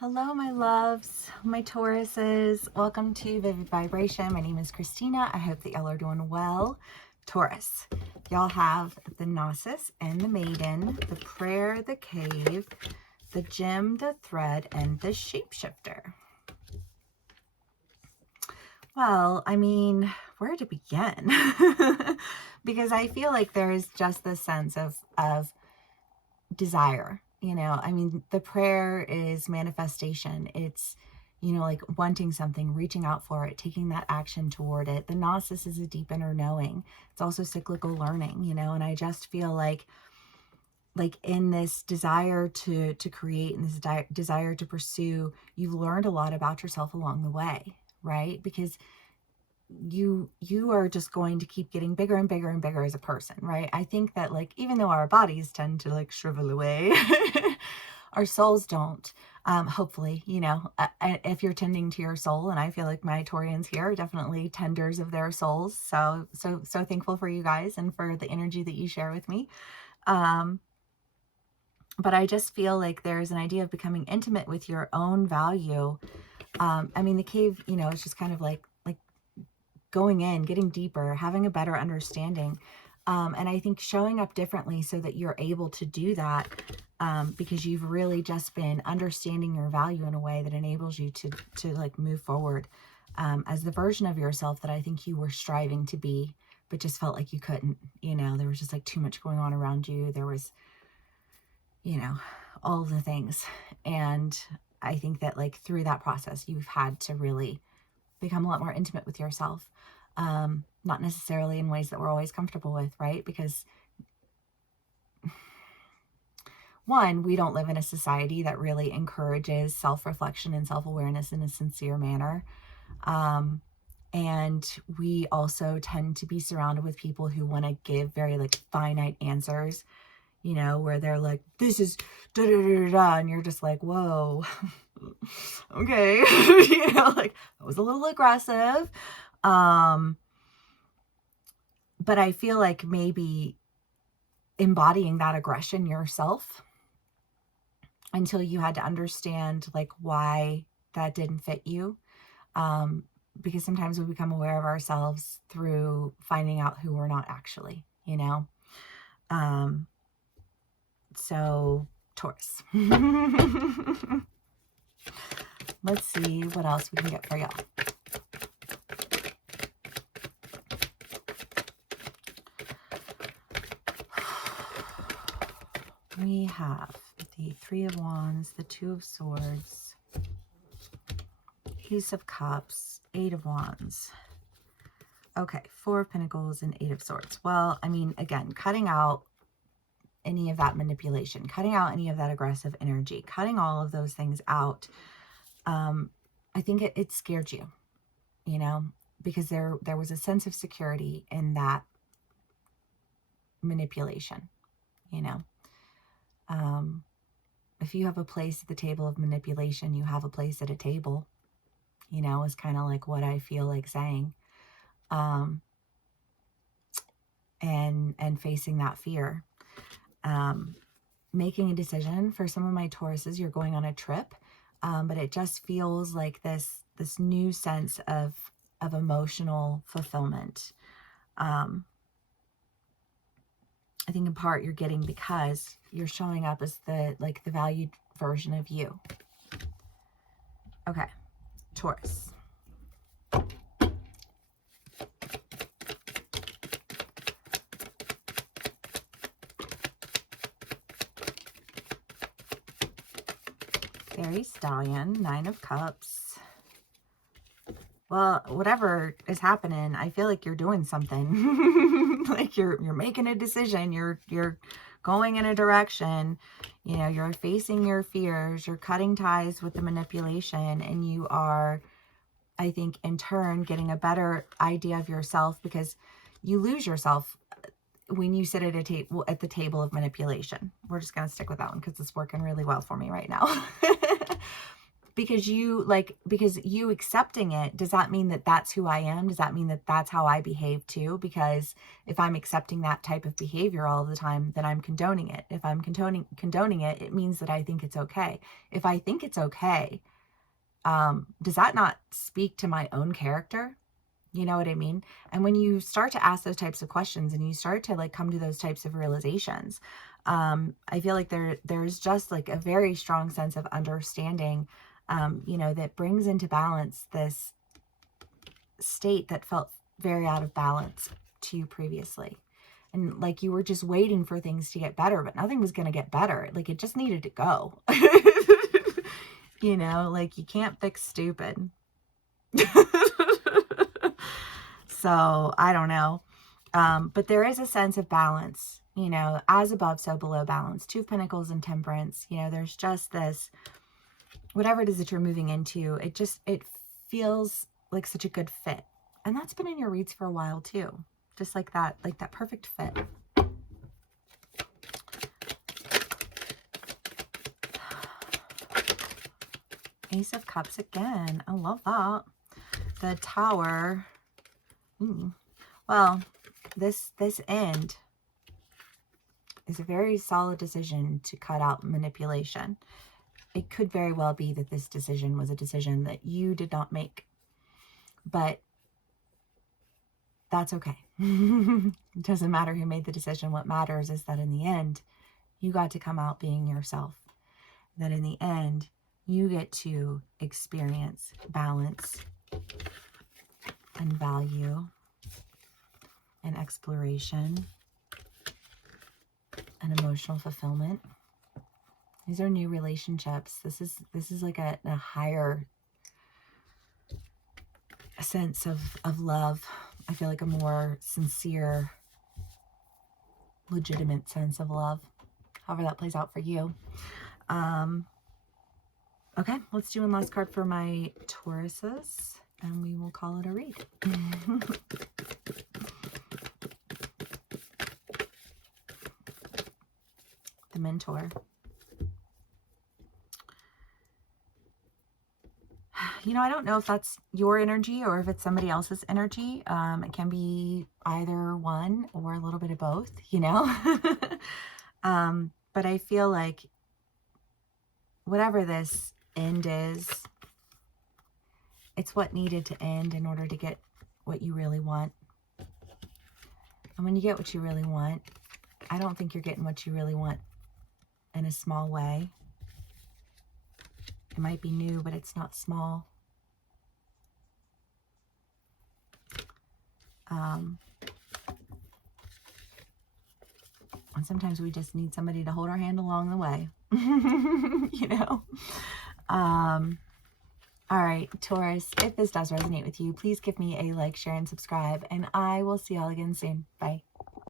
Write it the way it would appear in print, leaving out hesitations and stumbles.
Hello, my loves, my Tauruses. Welcome to Vivid Vibration. My name is Christina. I hope that y'all are doing well. Taurus, y'all have the Gnosis and the Maiden, the Prayer, the Cave, the Gem, the Thread, and the Shapeshifter. Well, I mean, where to begin? Because I feel like there is just this sense of desire. I mean, the prayer is manifestation. It's, like wanting something, reaching out for it, taking that action toward it. The Gnosis is a deep inner knowing. It's also cyclical learning, and I just feel like in this desire to create and this desire to pursue, you've learned a lot about yourself along the way, right? Because you are just going to keep getting bigger and bigger and bigger as a person, right? I think that even though our bodies tend to shrivel away, our souls don't. Hopefully, if you're tending to your soul, and I feel like my Taurians here are definitely tenders of their souls. So thankful for you guys and for the energy that you share with me. But I just feel like there's an idea of becoming intimate with your own value. I mean, the cave, it's just kind of like going in, getting deeper, having a better understanding. And I think showing up differently so that you're able to do that, because you've really just been understanding your value in a way that enables you to move forward as the version of yourself that I think you were striving to be, but just felt like you couldn't. There was just too much going on around you. There was, all of the things. And I think that through that process, you've had to really become a lot more intimate with yourself. Not necessarily in ways that we're always comfortable with, right? Because one, we don't live in a society that really encourages self-reflection and self-awareness in a sincere manner. And we also tend to be surrounded with people who want to give very finite answers, where they're like, this is da da da da da, and you're just like, whoa, okay, that was a little aggressive. But I feel like maybe embodying that aggression yourself until you had to understand why that didn't fit you. Because sometimes we become aware of ourselves through finding out who we're not actually, so Taurus. Let's see what else we can get for y'all. We have the Three of Wands, the Two of Swords, Ace of Cups, Eight of Wands. Okay, Four of Pentacles and Eight of Swords. Well, I mean, again, cutting out any of that manipulation, cutting out any of that aggressive energy, cutting all of those things out. I think it scared you, because there was a sense of security in that manipulation, if you have a place at the table of manipulation, you have a place at a table, is kind of what I feel like saying. And facing that fear. Making a decision. For some of my Tauruses, you're going on a trip, but it just feels like this new sense of emotional fulfillment. I think in part you're getting because you're showing up as the valued version of you. Okay, Taurus. Fairy Stallion, Nine of Cups. Well, whatever is happening, I feel like you're doing something. you're making a decision. You're going in a direction. You're facing your fears. You're cutting ties with the manipulation, and you are, I think, in turn, getting a better idea of yourself, because you lose yourself when you sit at the table of manipulation. We're just going to stick with that one because it's working really well for me right now. because you accepting it, does that mean that that's who I am? Does that mean that that's how I behave too? Because if I'm accepting that type of behavior all the time, then I'm condoning it. If I'm condoning it, it means that I think it's okay. If I think it's okay, does that not speak to my own character? You know what I mean? And when you start to ask those types of questions and you start to like come to those types of realizations, I feel like there's just like a very strong sense of understanding, you know, that brings into balance this state that felt very out of balance to you previously. And like you were just waiting for things to get better, but nothing was going to get better. Like it just needed to go. You know, like you can't fix stupid. So I don't know. But there is a sense of balance, you know, as above, so below balance. Two of Pentacles and Temperance. You know, there's just this, whatever it is that you're moving into, it feels like such a good fit. And that's been in your reads for a while too. Just like that perfect fit. Ace of Cups again. I love that. The Tower. Well, this end is a very solid decision to cut out manipulation. It could very well be that this decision was a decision that you did not make, but that's okay. It doesn't matter who made the decision. What matters is that in the end, you got to come out being yourself. That in the end, you get to experience balance and value and exploration and emotional fulfillment. These are new relationships. This is like a higher sense of love. I feel like a more sincere, legitimate sense of love. However that plays out for you. Okay, let's do one last card for my Tauruses, and we will call it a read. The Mentor. You know, I don't know if that's your energy or if it's somebody else's energy. It can be either one or a little bit of both, you know. But I feel like whatever this end is, it's what needed to end in order to get what you really want. And when you get what you really want, I don't think you're getting what you really want in a small way. It might be new, but it's not small. And sometimes we just need somebody to hold our hand along the way, you know? All right, Taurus, if this does resonate with you, please give me a like, share, and subscribe, and I will see y'all again soon. Bye.